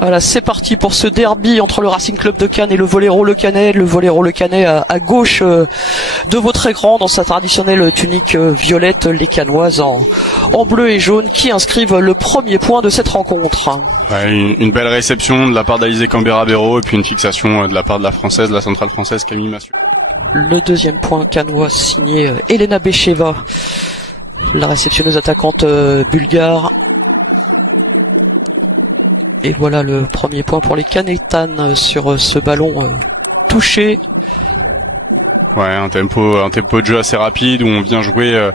Voilà, c'est parti pour ce derby entre le Racing Club de Cannes et le Voléro Le Canet. Le Voléro Le Canet à gauche de votre écran dans sa traditionnelle tunique violette, les Cannoises en bleu et jaune qui inscrivent le premier point de cette rencontre. Ouais, une belle réception de la part d'Alizé Cambera-Béraud et puis une fixation de la part de la française, la centrale française Camille Massieu. Le deuxième point cannois signé Elena Becheva, la réceptionneuse attaquante bulgare. Et voilà le premier point pour les Canétanes sur ce ballon touché. Ouais, un tempo de jeu assez rapide où on vient jouer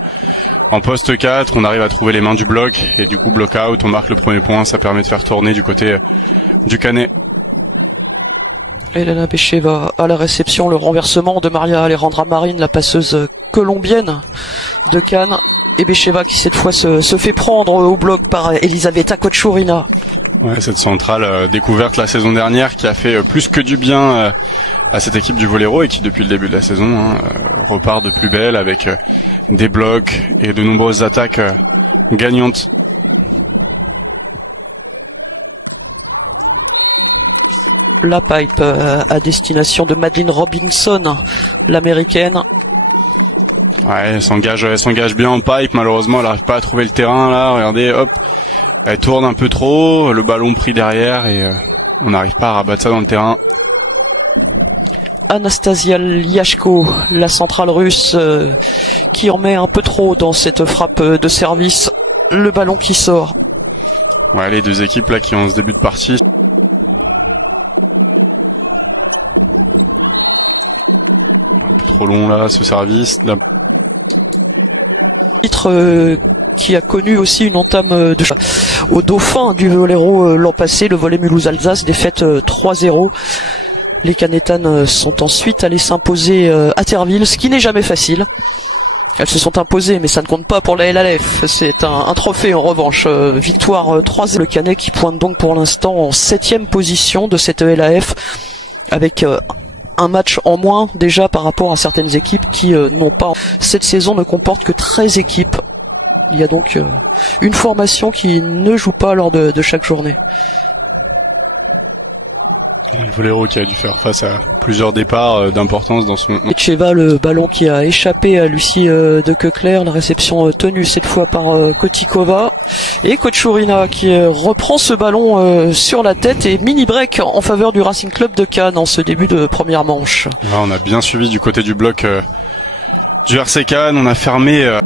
en poste 4, on arrive à trouver les mains du bloc et du coup block out, on marque le premier point, ça permet de faire tourner du côté du Canet. Elena Becheva à la réception, le renversement de Maria Alejandra Marin, la passeuse colombienne de Cannes. Et Becheva qui cette fois se fait prendre au bloc par Elisaveta Kochurina. Ouais, cette centrale découverte la saison dernière qui a fait plus que du bien à cette équipe du Voléro et qui depuis le début de la saison repart de plus belle avec des blocs et de nombreuses attaques gagnantes. La pipe à destination de Madeleine Robinson, l'américaine. Ouais, elle s'engage bien en pipe, malheureusement elle n'arrive pas à trouver le terrain là, regardez, hop, elle tourne un peu trop, le ballon pris derrière et on n'arrive pas à rabattre ça dans le terrain. Anastasia Liashko, la centrale russe, qui en met un peu trop dans cette frappe de service, le ballon qui sort. Ouais, les deux équipes là qui ont ce début de partie. Un peu trop long là, ce service. Là. Titre qui a connu aussi une entame au dauphin du Voléro l'an passé, le Volley Mulhouse-Alsace, défaite 3-0. Les Canétanes sont ensuite allées s'imposer à Terville, ce qui n'est jamais facile. Elles se sont imposées, mais ça ne compte pas pour la LAF. C'est un trophée en revanche. Victoire 3-0. Le Canet qui pointe donc pour l'instant en 7e position de cette LAF, avec un match en moins déjà par rapport à certaines équipes qui n'ont pas. Cette saison ne comporte que 13 équipes. Il y a donc une formation qui ne joue pas lors de chaque journée. Le Voléro qui a dû faire face à plusieurs départs d'importance dans son... Etcheva, le ballon qui a échappé à Lucie de Queclerc, la réception tenue cette fois par Kotikova. Et Kochurina qui reprend ce ballon sur la tête et mini-break en faveur du Racing Club de Cannes en ce début de première manche. Ouais, on a bien suivi du côté du bloc du RC Cannes, on a fermé...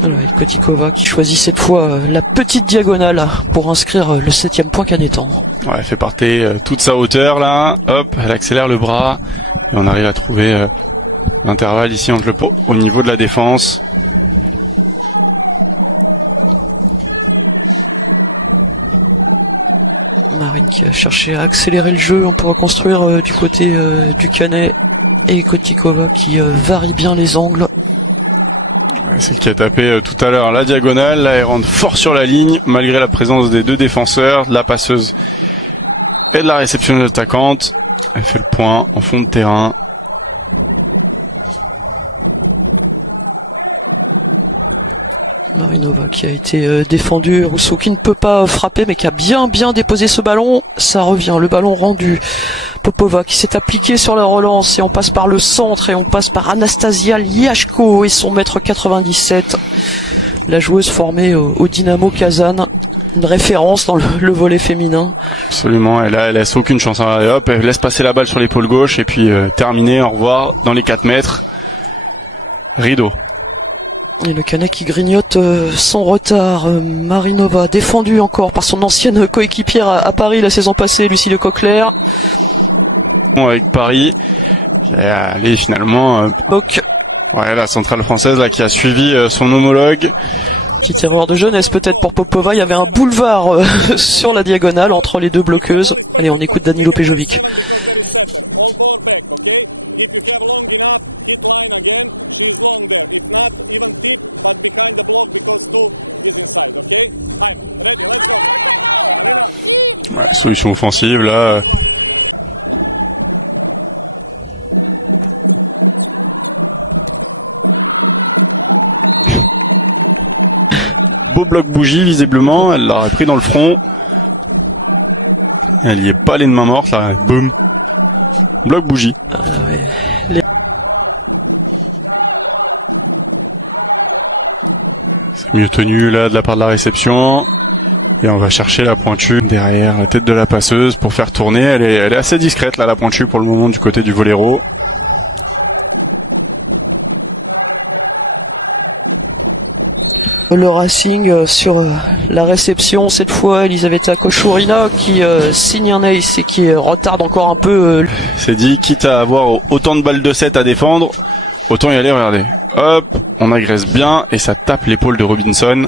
Alors, Kotikova qui choisit cette fois la petite diagonale pour inscrire le 7e point canétan. Ouais, elle fait partir toute sa hauteur là, hop, elle accélère le bras et on arrive à trouver l'intervalle ici entre le pot au niveau de la défense. Marine qui a cherché à accélérer le jeu, on pourra construire du côté du Canet, et Kotikova qui varie bien les angles. Celle qui a tapé tout à l'heure la diagonale, là elle rentre fort sur la ligne, malgré la présence des deux défenseurs, de la passeuse et de la réceptionneuse attaquante. Elle fait le point en fond de terrain. Marinova qui a été défendue, Rousseau qui ne peut pas frapper mais qui a bien déposé ce ballon, ça revient, le ballon rendu. Popova qui s'est appliqué sur la relance et on passe par le centre et on passe par Anastasia Liashko et son mètre 97, la joueuse formée au Dynamo Kazan, une référence dans le volley féminin. Absolument, elle laisse aucune chance, hop, elle laisse passer la balle sur l'épaule gauche et puis terminer, au revoir, dans les 4 mètres. Rideau. Et le Canet qui grignote son retard. Marinova défendue encore par son ancienne coéquipière à Paris la saison passée, Lucie de Queclerc. Avec Paris, allez finalement. Ouais, la centrale française là qui a suivi son homologue. Petite erreur de jeunesse peut-être pour Popova. Il y avait un boulevard sur la diagonale entre les deux bloqueuses. Allez, on écoute Danilo Pejovic. Ouais, solution offensive là. Beau bloc bougie visiblement, elle l'aurait pris dans le front. Elle y est pas les mains mortes là, boum. Bloc bougie. Ouais. C'est mieux tenu là de la part de la réception. Et on va chercher la pointue derrière la tête de la passeuse pour faire tourner. Elle est assez discrète là, la pointue pour le moment du côté du voléro. Le Racing sur la réception, cette fois Elisaveta Kochourina qui signe un ace et qui retarde encore un peu. C'est dit, quitte à avoir autant de balles de 7 à défendre, autant y aller, regardez. Hop, on agresse bien et ça tape l'épaule de Robinson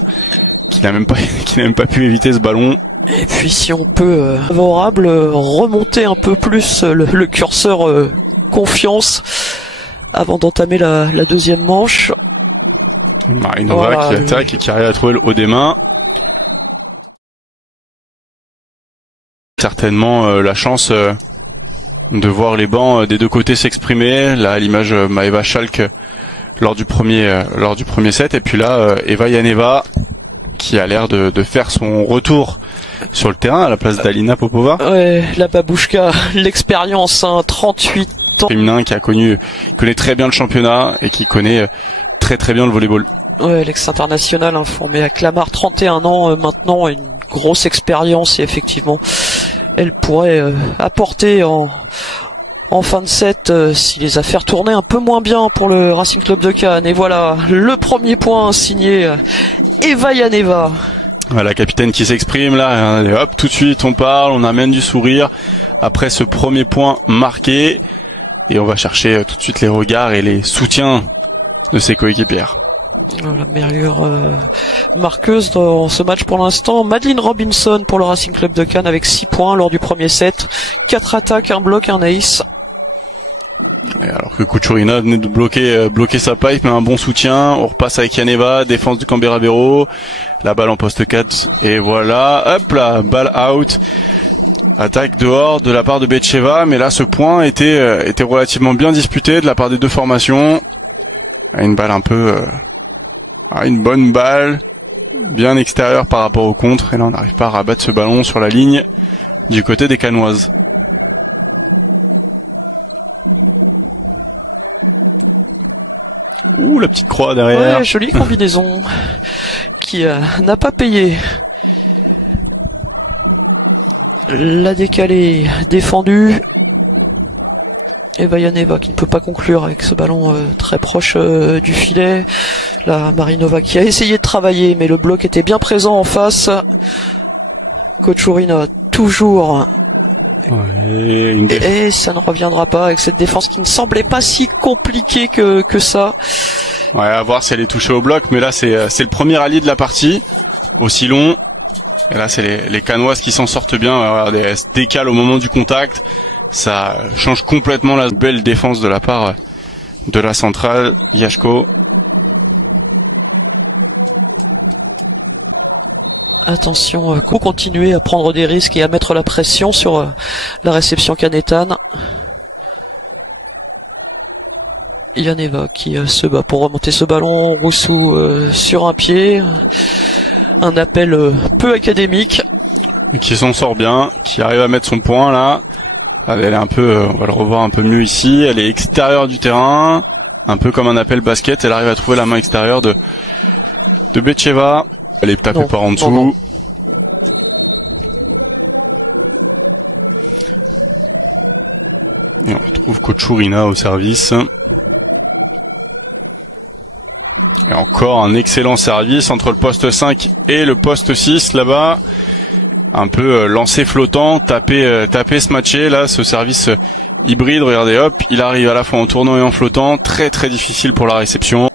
qui n'a même pas pu éviter ce ballon. Et puis si on peut favorable, remonter un peu plus le curseur confiance avant d'entamer la deuxième manche. Marinova voilà, qui attaque et qui arrive à trouver le haut des mains. Certainement la chance de voir les bancs des deux côtés s'exprimer. Là, à l'image Maeva Schalk lors du premier set. Et puis là, Eva Janeva qui a l'air de faire son retour sur le terrain à la place d'Alina Popova. Ouais, la babouchka, l'expérience, 38 ans. Féminin qui connaît très bien le championnat et qui connaît très bien le volleyball. Ouais, l'ex-international formé à Clamart, 31 ans maintenant, une grosse expérience et effectivement, elle pourrait apporter en fin de set si les affaires tournaient un peu moins bien pour le Racing Club de Cannes. Et voilà, le premier point signé Eva Janeva. La capitaine qui s'exprime là, et hop, tout de suite on parle, on amène du sourire après ce premier point marqué et on va chercher tout de suite les regards et les soutiens de ses coéquipières. La meilleure marqueuse dans ce match pour l'instant, Madeleine Robinson pour le Racing Club de Cannes avec 6 points lors du premier set, 4 attaques, un bloc, un ace. Et alors que Kochourina venait de bloquer sa pipe, mais un bon soutien, on repasse avec Janeva, défense du Canberra Vero, la balle en poste 4, et voilà, hop là, balle out, attaque dehors de la part de Betcheva, mais là ce point était relativement bien disputé de la part des deux formations. Une balle une bonne balle, bien extérieure par rapport au contre, et là on n'arrive pas à rabattre ce ballon sur la ligne du côté des Cannoises. Ouh, la petite croix derrière. Ouais, jolie combinaison qui n'a pas payé. La décalée défendue. Eva Janeva qui ne peut pas conclure avec ce ballon très proche du filet. La Marinova qui a essayé de travailler, mais le bloc était bien présent en face. Kochourina toujours. Ouais, et ça ne reviendra pas avec cette défense qui ne semblait pas si compliquée que ça. Ouais, à voir si elle est touchée au bloc, mais là c'est le premier allié de la partie, aussi long. Et là c'est les Cannoises qui s'en sortent bien. Regardez, elles se décalent au moment du contact. Ça change complètement la belle défense de la part de la centrale Yashko. Attention, continuer à prendre des risques et à mettre la pression sur la réception canétane. Janeva qui se bat pour remonter ce ballon. Roussou sur un pied. Un appel peu académique. Et qui s'en sort bien, qui arrive à mettre son point là. Elle est on va le revoir un peu mieux ici. Elle est extérieure du terrain, un peu comme un appel basket. Elle arrive à trouver la main extérieure de Betcheva. Elle est tapée par en dessous. Non. Et on retrouve Kochourina au service. Et encore un excellent service entre le poste 5 et le poste 6 là-bas. Un peu lancé flottant, taper smatché, là, ce service hybride, regardez, hop, il arrive à la fois en tournant et en flottant, très difficile pour la réception.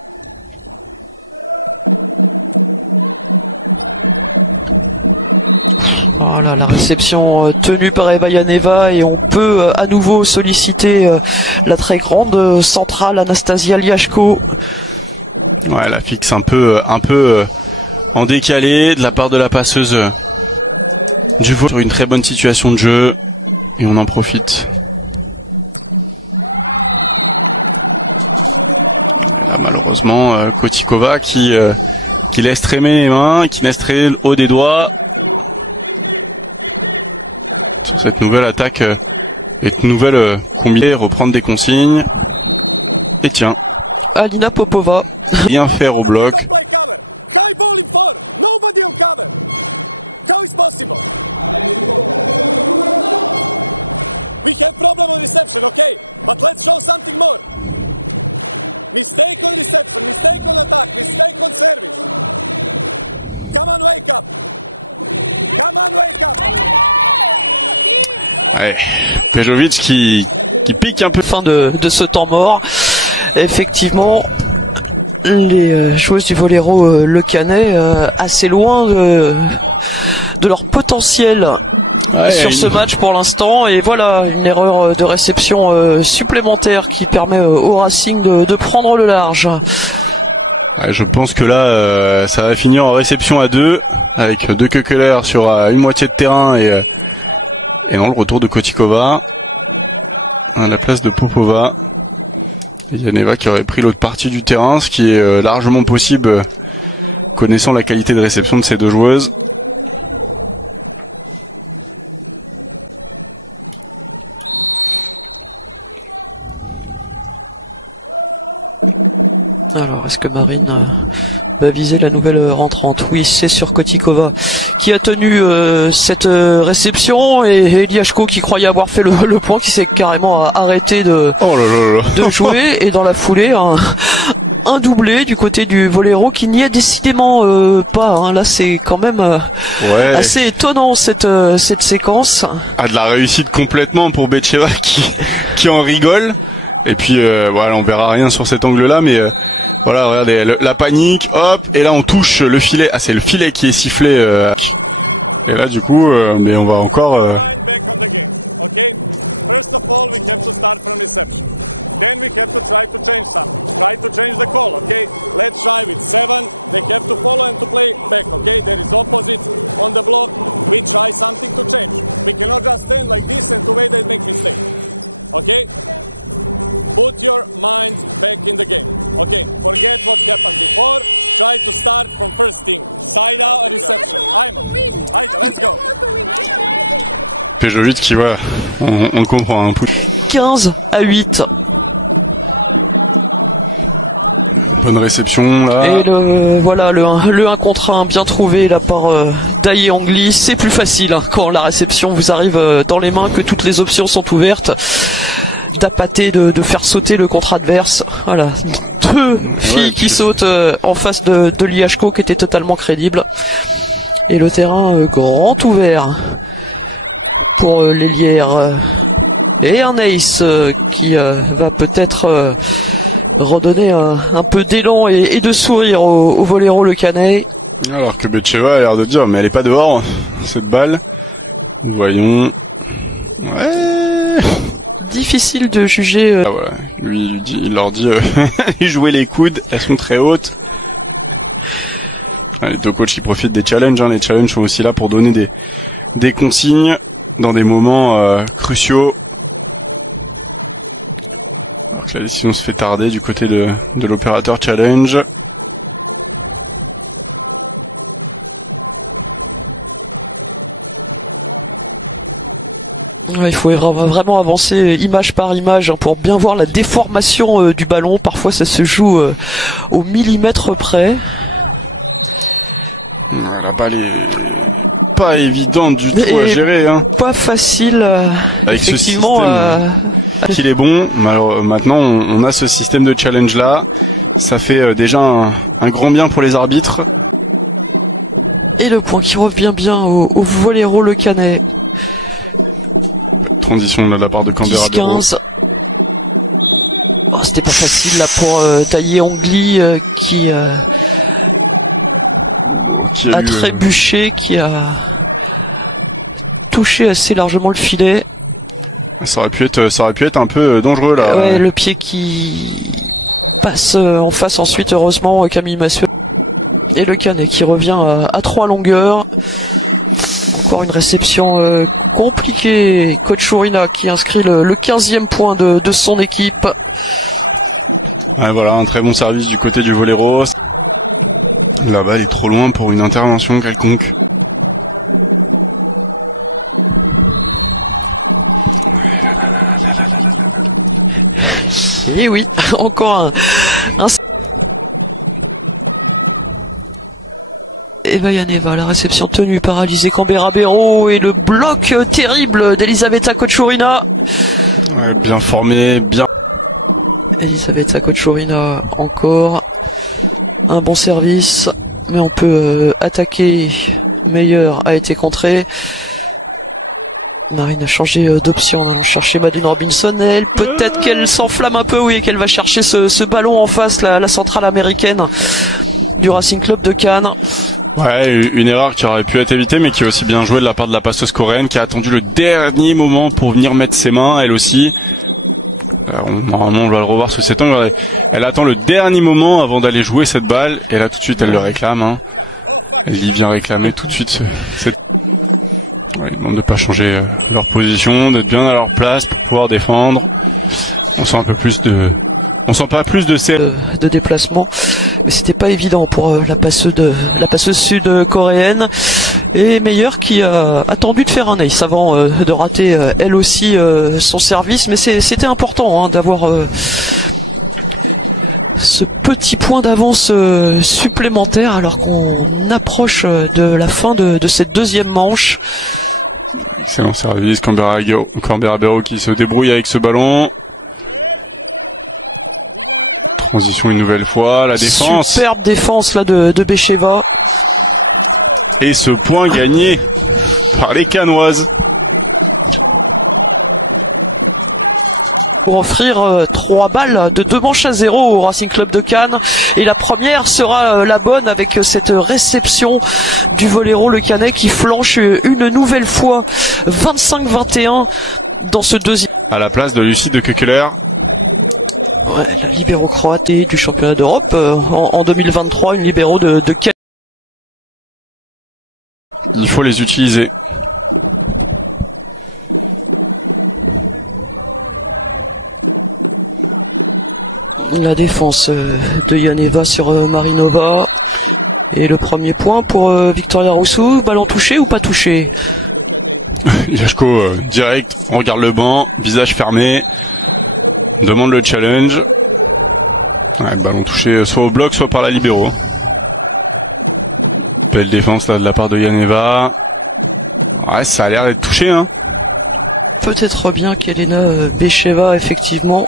Voilà, la réception tenue par Eva Janeva et on peut à nouveau solliciter la très grande centrale Anastasia Liashko. Ouais, elle la fixe un peu en décalé de la part de la passeuse du volley sur une très bonne situation de jeu et on en profite. Et là malheureusement Kotikova qui laisse traîner les mains, qui laisse traîner le haut des doigts sur cette nouvelle attaque et nouvelle combinée, reprendre des consignes. Et tiens, Alina Popova. Bien faire au bloc. Ouais, Pejovic qui pique un peu. Fin de ce temps mort. Effectivement, les joueuses du Vollero Le Canet assez loin de leur potentiel sur ce match pour l'instant. Et voilà, une erreur de réception supplémentaire qui permet au Racing de prendre le large. Ouais, je pense que là, ça va finir en réception à 2, avec 2 Kökeler sur une moitié de terrain et non, le retour de Kotikova à la place de Popova. Et Janeva qui aurait pris l'autre partie du terrain, ce qui est largement possible connaissant la qualité de réception de ces deux joueuses. Alors, est-ce que Marine va viser la nouvelle rentrante? Oui, c'est sur Kotikova qui a tenu cette réception, et Eliashko qui croyait avoir fait le point, qui s'est carrément arrêté de jouer, et dans la foulée un doublé du côté du Vollero qui n'y est décidément pas. Hein. Là, c'est quand même assez étonnant cette séquence. Ah, de la réussite complètement pour Betcheva qui en rigole. Et puis voilà, on verra rien sur cet angle-là, mais voilà, regardez la panique, hop, et là on touche le filet. Ah, c'est le filet qui est sifflé. Et là, du coup, mais on va encore. Pejovic qui va, on le comprend un peu. 15-8. Bonne réception là. Et le 1 contre 1 bien trouvé là par Daye Angli. C'est plus facile hein, quand la réception vous arrive dans les mains, que toutes les options sont ouvertes, d'appâter, de faire sauter le contre adverse. Voilà, deux filles qui sautent en face de Liashko, qui était totalement crédible. Et le terrain grand ouvert pour l'ailière. Et un ace qui va peut-être redonner un peu d'élan et de sourire au Vollero Le Canet. Alors que Betcheva a l'air de dire, mais elle est pas dehors, cette balle. Voyons. Ouais. Difficile de juger. Ah voilà. Lui, il leur dit, jouez les coudes, elles sont très hautes. Les deux coachs qui profitent des challenges, hein. Les challenges sont aussi là pour donner des consignes dans des moments cruciaux. Alors que la décision se fait tarder du côté de l'opérateur challenge. Il faut vraiment avancer image par image hein, pour bien voir la déformation du ballon. Parfois ça se joue au millimètre près. La balle est pas évidente du tout à gérer. Hein. Pas facile. Avec effectivement. Ce système qu'il est bon. Alors, maintenant, on a ce système de challenge là. Ça fait déjà un grand bien pour les arbitres. Et le point qui revient bien au Vollero Le Canet. Transition de la part de Canberra. 10-15. Oh, c'était pas facile là pour Daye Angli qui a trébuché, qui a touché assez largement le filet. Ça aurait pu être un peu dangereux là. Ouais, le pied qui passe en face ensuite, heureusement Camille Massieu. Et Le Canet qui revient à 3 longueurs. encore une réception compliquée. Kochurina qui inscrit le 15e point de son équipe. Ouais, voilà, un très bon service du côté du Vollero. La balle est trop loin pour une intervention quelconque. Et oui, encore un... Eva Yaneva, la réception tenue par Alizé Canberra-Béraud et le bloc terrible d'Elisaveta Kochurina. Ouais, bien formé, bien... Elisaveta Kochurina, encore un bon service, mais on peut attaquer. Meilleur a été contré. Marine a changé d'option en allant chercher Madeleine Robinson. Elle, peut-être qu'elle s'enflamme un peu, oui, et qu'elle va chercher ce ballon en face, la centrale américaine du Racing Club de Cannes. Ouais, une erreur qui aurait pu être évitée, mais qui est aussi bien jouée de la part de la passeuse coréenne, qui a attendu le dernier moment pour venir mettre ses mains, elle aussi. Normalement, on va le revoir sous cet angle. Elle attend le dernier moment avant d'aller jouer cette balle, et là, tout de suite, elle le réclame. Hein. Elle y vient réclamer tout de suite cette... Ouais, ils demandent de pas changer leur position, d'être bien à leur place pour pouvoir défendre. On sent un peu plus de... On sent pas plus de déplacement, mais c'était pas évident pour la passeuse sud-coréenne. Et Meyer qui a attendu de faire un ace avant de rater elle aussi son service, mais c'était important hein, d'avoir ce petit point d'avance supplémentaire alors qu'on approche de la fin de cette deuxième manche. Excellent service, Canberra-Béraud qui se débrouille avec ce ballon. Transition une nouvelle fois, la défense. Superbe défense là de Becheva. Et ce point gagné par les Cannoises. Pour offrir 3 balles de 2 manches à 0 au Racing Club de Cannes. Et la première sera la bonne avec cette réception du Vollero le Canet qui flanche une nouvelle fois 25-21 dans ce deuxième. À la place de Lucie de Keukeler. Ouais, la libéro croate et du championnat d'Europe en 2023, une libéro de quel... Il faut les utiliser. La défense de Yaneva sur Marinova. Et le premier point pour Victoria Roussou. Ballon touché ou pas touché? Yashko direct, on regarde le banc, visage fermé. Demande le challenge. Ouais, ballon touché soit au bloc, soit par la libéro. Belle défense là de la part de Yaneva. Ouais, ça a l'air d'être touché, hein. Peut-être bien qu'Elena Becheva, effectivement,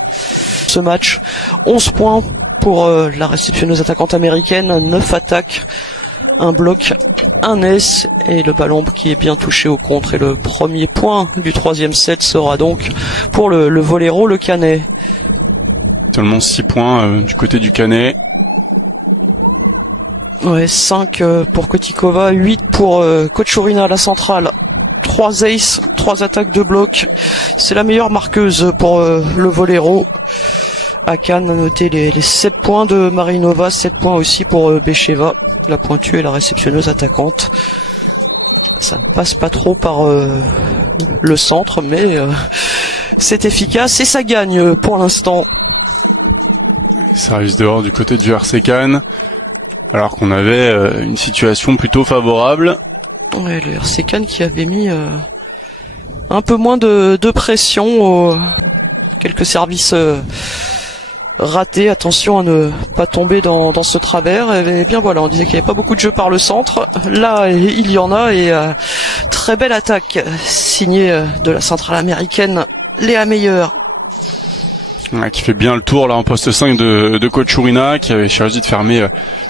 ce match. 11 points pour la réceptionneuse attaquante américaine, 9 attaques, un bloc, un S, et le ballon qui est bien touché au contre. Et le premier point du troisième set sera donc pour le Vollero, le Canet. Seulement 6 points du côté du Canet. Ouais, 5 pour Kotikova, 8 pour Kochurina à la centrale. 3 aces, 3 attaques de bloc. C'est la meilleure marqueuse pour le Vollero. À Cannes, à noter les 7 points de Marinova, 7 points aussi pour Becheva, la pointue et la réceptionneuse attaquante. Ça ne passe pas trop par le centre, mais c'est efficace et ça gagne pour l'instant. Service dehors du côté du RC Cannes, alors qu'on avait une situation plutôt favorable. Ouais, le RC Cannes qui avait mis un peu moins de pression, quelques services ratés, attention à ne pas tomber dans ce travers. Et bien voilà, on disait qu'il n'y avait pas beaucoup de jeu par le centre, là il y en a, et très belle attaque signée de la centrale américaine Léa Meyer. Ouais, qui fait bien le tour là en poste 5 de Kochurina, qui avait choisi de fermer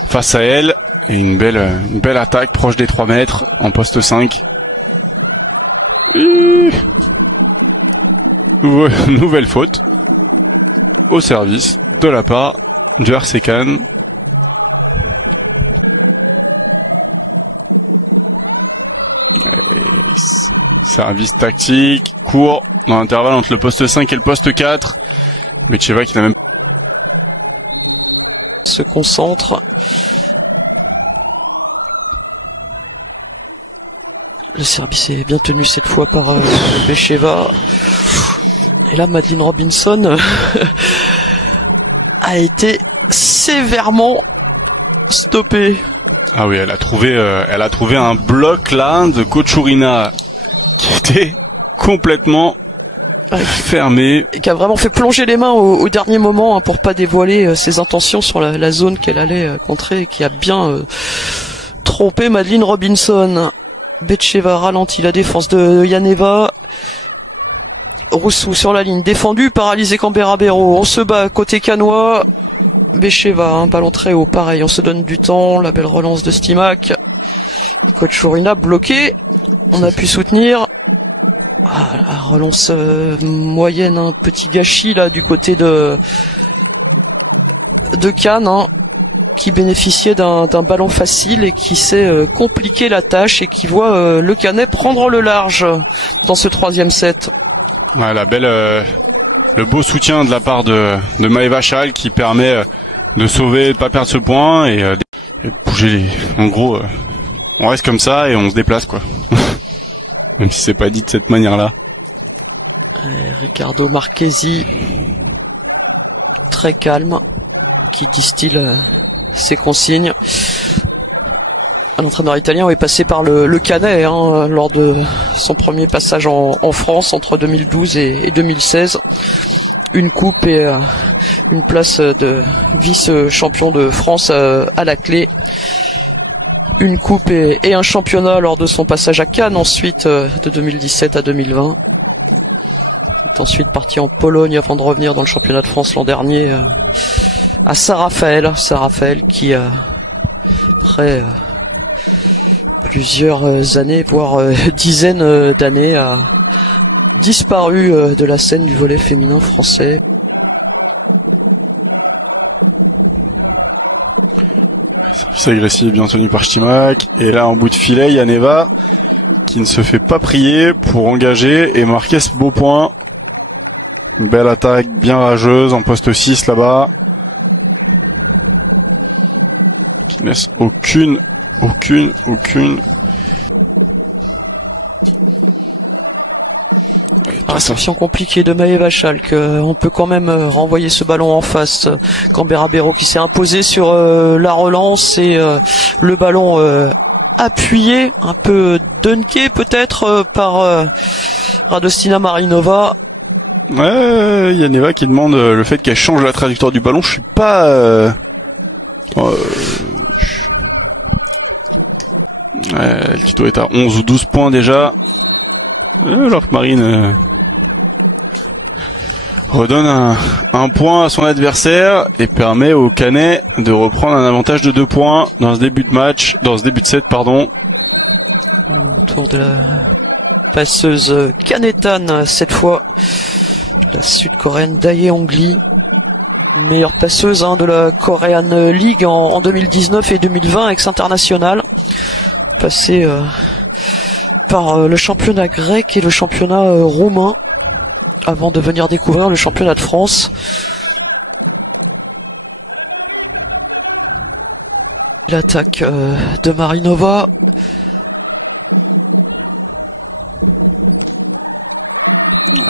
face à elle. Et une belle attaque proche des 3 mètres en poste 5. Nouvelle faute au service de la part du RC Cannes. Service tactique, court, dans l'intervalle entre le poste 5 et le poste 4. Becheva qui n'a même se concentre. Le service est bien tenu cette fois par Becheva. Et là, Madeline Robinson a été sévèrement stoppée. Ah oui, elle a trouvé un bloc là de Kochourina qui était complètement fermé. Et qui a vraiment fait plonger les mains au dernier moment hein, pour pas dévoiler ses intentions sur la zone qu'elle allait contrer et qui a bien trompé Madeline Robinson. Betcheva ralentit la défense de Yaneva. Roussou sur la ligne, défendu par Alizé Camberabero. On se bat côté canois. Betcheva, un ballon très haut, pareil, on se donne du temps. La belle relance de Stimac. Kochourina bloqué. On a pu soutenir. Ah, la relance moyenne, un petit gâchis là du côté de Cannes. Hein, qui bénéficiait d'un ballon facile et qui s'est compliqué la tâche et qui voit le Canet prendre le large dans ce troisième set. Ouais, le beau soutien de la part de Maëva Chal qui permet de sauver, de pas perdre ce point et de bouger en gros, on reste comme ça et on se déplace quoi. Même si c'est pas dit de cette manière-là. Riccardo Marchesi, très calme, qui distille ses consignes. Un entraîneur italien est passé par le Canet hein, lors de son premier passage en France entre 2012 et 2016. Une coupe et une place de vice-champion de France à la clé. Une coupe et un championnat lors de son passage à Cannes ensuite de 2017 à 2020. Il est ensuite parti en Pologne avant de revenir dans le championnat de France l'an dernier à Saint-Raphaël qui après plusieurs années voire dizaines d'années a disparu de la scène du volley féminin français. Service agressif bien tenu par Stimac et là en bout de filet Yaneva qui ne se fait pas prier pour engager et marquer ce beau point. Une belle attaque bien rageuse en poste 6 là-bas qui ne laisse aucune réception compliquée de Maëva Schalk. On peut quand même renvoyer ce ballon en face. Camberabero qui s'est imposé sur la relance et le ballon appuyé, un peu dunké peut-être par Radostina Marinova. Ouais, Yaneva qui demande le fait qu'elle change la trajectoire du ballon. Je suis pas... elle qui doit être à 11 ou 12 points déjà. Alors que Marine redonne un point à son adversaire et permet au Canet de reprendre un avantage de 2 points dans ce début de set, pardon. Autour de la passeuse canétane cette fois, la sud-coréenne Dae Hongli, meilleure passeuse de la Korean League en 2019 et 2020 ex-international, passée par le championnat grec et le championnat roumain avant de venir découvrir le championnat de France. L'attaque de Marinova.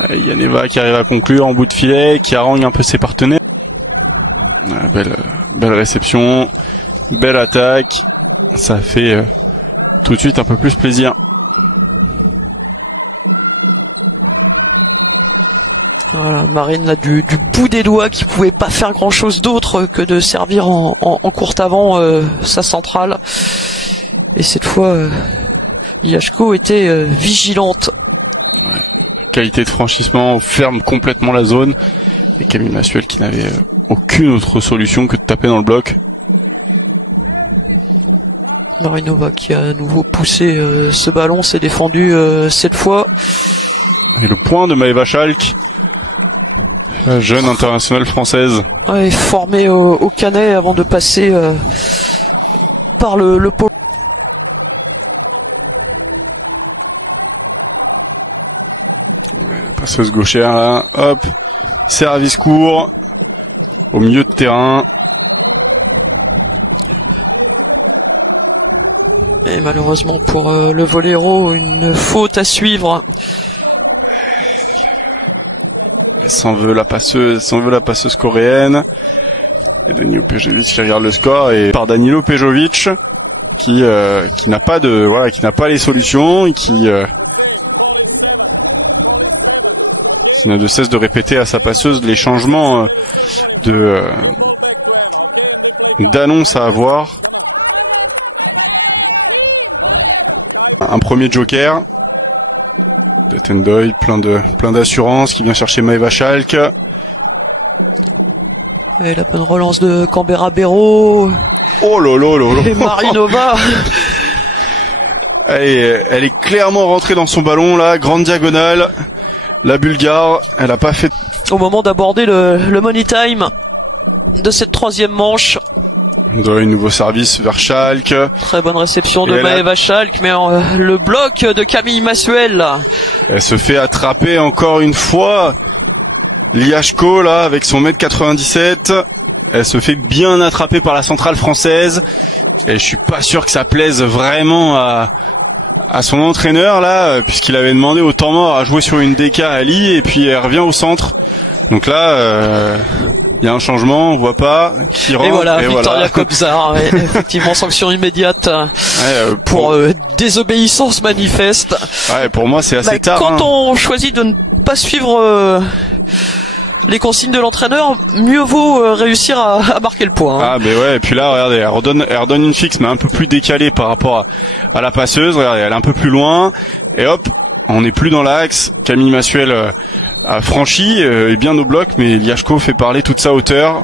Yaneva qui arrive à conclure en bout de filet, qui harangue un peu ses partenaires. Belle réception, belle attaque, ça fait tout de suite un peu plus plaisir. Voilà, Marine là du bout des doigts qui pouvait pas faire grand chose d'autre que de servir en courte avant sa centrale. Et cette fois, Liachko était vigilante. Ouais. Qualité de franchissement, ferme complètement la zone. Et Camille Massuel qui n'avait aucune autre solution que de taper dans le bloc. Marinova qui a à nouveau poussé ce ballon, s'est défendu cette fois. Et le point de Maëva Schalk, la jeune internationale française. Ouais, formée au Canet avant de passer par le pôle. Ouais, la passeuse gauchère là, hop, service court, au milieu de terrain. Et malheureusement pour le voléro, une faute à suivre. Elle s'en veut la passeuse coréenne. Et Danilo Pejovic qui regarde le score et par Danilo Pejovic qui n'a pas les solutions et qui n'a de cesse de répéter à sa passeuse les changements d'annonce à avoir. Un premier joker de Tendoy, plein d'assurance, qui vient chercher Maeva Schalk. Et la bonne relance de Canberra Béraud. Oh lolo. Et Marinova. Elle est clairement rentrée dans son ballon là, grande diagonale. La Bulgare, elle a pas fait. Au moment d'aborder le money time de cette troisième manche. Un nouveau service vers Schalk. Très bonne réception de Maeva Schalk, mais le bloc de Camille Massuel. Elle se fait attraper encore une fois. Liashko là avec son 1m97, elle se fait bien attraper par la centrale française et je suis pas sûr que ça plaise vraiment à son entraîneur là, puisqu'il avait demandé au temps mort à jouer sur une DK à Ali et puis elle revient au centre. Donc là il y a un changement, on voit pas qui rentre. Et voilà, Victoria Kobzar, effectivement sanction immédiate pour désobéissance manifeste. Ouais, pour moi c'est assez tard. Quand on choisit de ne pas suivre les consignes de l'entraîneur, mieux vaut réussir à marquer le point. Ah ben ouais, et puis là regardez, elle redonne une fixe mais un peu plus décalée par rapport à la passeuse. Regardez, elle est un peu plus loin et hop, on n'est plus dans l'axe. Camille Massuel a franchi et bien au bloc, mais Liashko fait parler toute sa hauteur.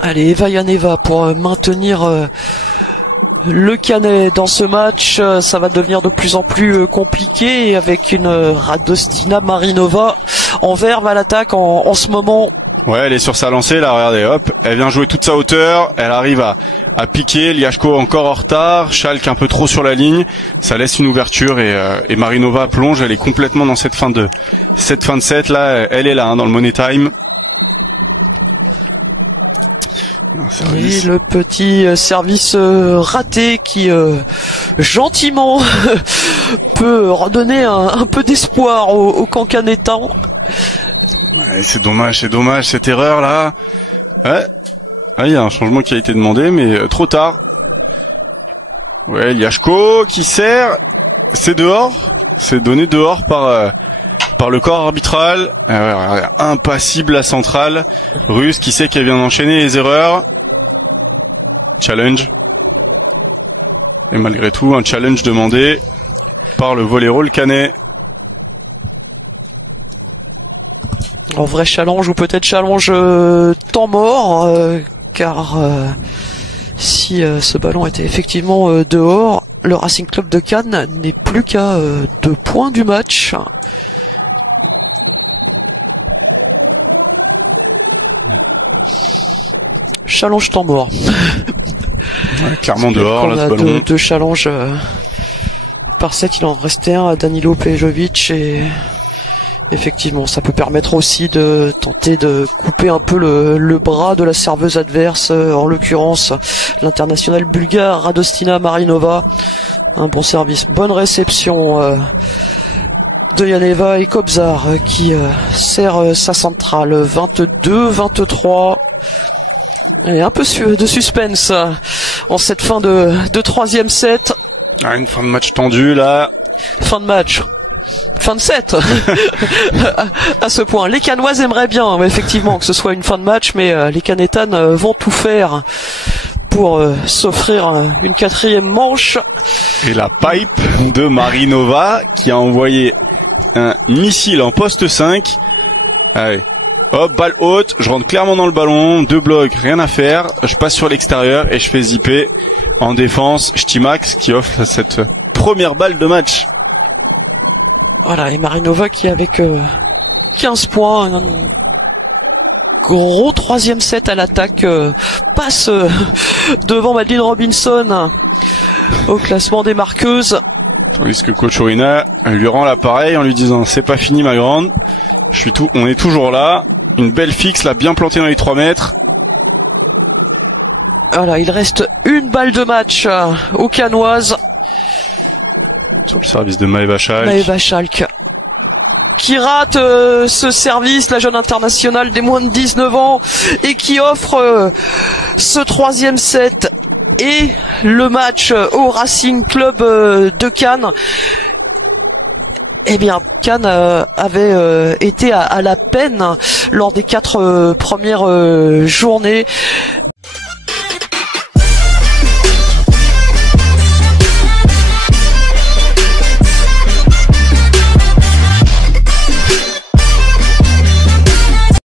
Allez, Eva Yaneva pour maintenir le Canet dans ce match. Ça va devenir de plus en plus compliqué avec une Radostina Marinova en verve à l'attaque en ce moment. Ouais, elle est sur sa lancée là, regardez, hop, elle vient jouer toute sa hauteur, elle arrive à piquer, Liashko encore en retard, Schalk un peu trop sur la ligne, ça laisse une ouverture et Marinova plonge, elle est complètement dans cette fin de set là, elle est là dans le money time. Oui, le petit service raté qui gentiment peut redonner un peu d'espoir au camp canétan. Ouais, c'est dommage cette erreur là. Ouais, il y a un changement qui a été demandé, mais trop tard. Ouais, Liashko qui sert, c'est dehors, c'est donné dehors par le corps arbitral. Impassible la centrale russe qui sait qu'elle vient d'enchaîner les erreurs. Challenge. Et malgré tout, un challenge demandé par le voléro le Canet. En vrai challenge ou peut-être challenge temps mort, car si ce ballon était effectivement dehors, le Racing Club de Cannes n'est plus qu'à 2 points du match. Challenge temps mort. Ouais, clairement dehors là, ce ballon. Deux challenges par set, il en restait un à Danilo Pejovic et effectivement ça peut permettre aussi de tenter de couper un peu le bras de la serveuse adverse, en l'occurrence l'internationale bulgare Radostina Marinova. Un bon service, bonne réception de Yaneva et Kobzar qui sert sa centrale. 22-23. Et un peu de suspense en cette fin de troisième set. Ah, une fin de match tendue là. Fin de match. Fin de set. À ce point. Les Canoises aimeraient bien effectivement que ce soit une fin de match, mais les Canétanes vont tout faire pour s'offrir une 4e manche. Et la pipe de Marinova qui a envoyé un missile en poste 5. Allez. Hop, balle haute, je rentre clairement dans le ballon, 2 blocs, rien à faire, je passe sur l'extérieur et je fais zipper en défense Stimax qui offre cette première balle de match. Voilà, et Marinova qui avec 15 points, un gros 3e set à l'attaque, passe devant Madeleine Robinson au classement des marqueuses. Tandis que Coach Orina lui rend l'appareil en lui disant c'est pas fini ma grande, on est toujours là. Une belle fixe là, bien plantée dans les 3 mètres. Voilà, il reste une balle de match aux Cannoises. Sur le service de Maëva Schalk. Maëva Schalk qui rate ce service, la jeune internationale des moins de 19 ans, et qui offre ce 3e set et le match au Racing Club de Cannes. Eh bien, Cannes avait été à la peine lors des 4 premières journées.